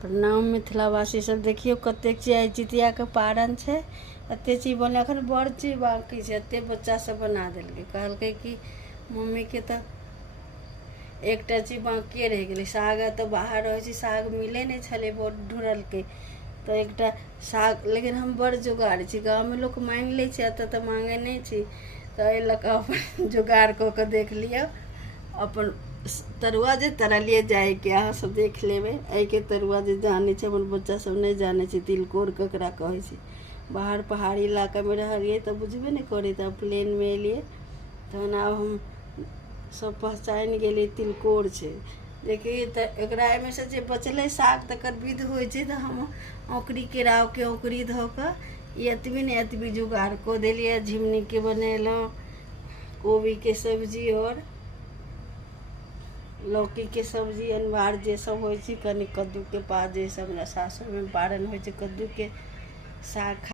प्रणाम मिथिलावासी सब। देखियो कतेक चीज जितिया के पारण छै, एते चीज बने अखन बड़ चीज बाकी छै। एते बच्चा सब बना देलकै, कहलकै कि मम्मी के तो एकटा चीज बाकी रह गेलै। साग तो बाहर रहे छै, साग मिले नहीं छले, बहुत ढूंढलकै तो एकटा साग। लेकिन हम बड़ जुगाड़ छी, गाँव में लोग मांग ले छै, एतऽ तो मांगे नहीं छी। तो एहि लऽ कऽ अपन जुगाड़ कऽ के देख लियौ। अपन तरुआ जे तरलिए जाए के अहाँ सब देख लेबै। एहिके तरुआ जे जाने छै, अपन बच्चा सब नहीं जाने छै तिलकोर ककरा कहै छै। बाहर पहाड़ी इलाका में रहलिए तो बुझबे नहीं करे, तो प्लेन में एलिए तहन आब हम सब पहचान गेलिए तिलकोर छै। देखिए तो एकरा में से जे बचले साग तकर विध होइ छै, तो हम औकरी केराव के औकरी धऽ कऽ एतबी ने एतबी जुगाड़ कऽ देलिए। झिमनी के बनेलहुँ, कोबी के सब्जी और लौकी के सब्जी, अनवार जे सब होइ छै। कनि कद्दू के पात जे सब हमरा सासुर में पारण होइ छै, कद्दू के साग